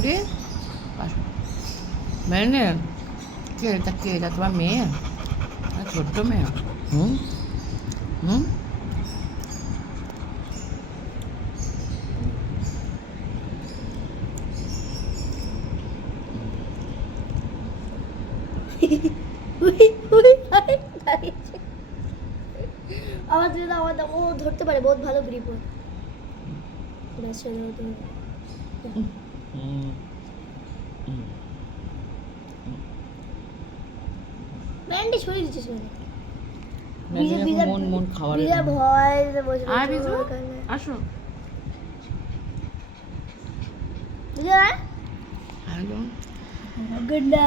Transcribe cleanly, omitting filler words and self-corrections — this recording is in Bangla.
ম্যান্ডি ম্যান্ডি কে এটা তোমার মেয়ে ছোট্ট মেয়ে হুম হুম আমার জন্য ও ধরতে পারে, বহুত ভালো গ্রিপ হয়। ব্যান্ডি ছড়িয়ে দিচ্ছিস মন মন খাবারের ভয় আসো বিজয় একদম গুড না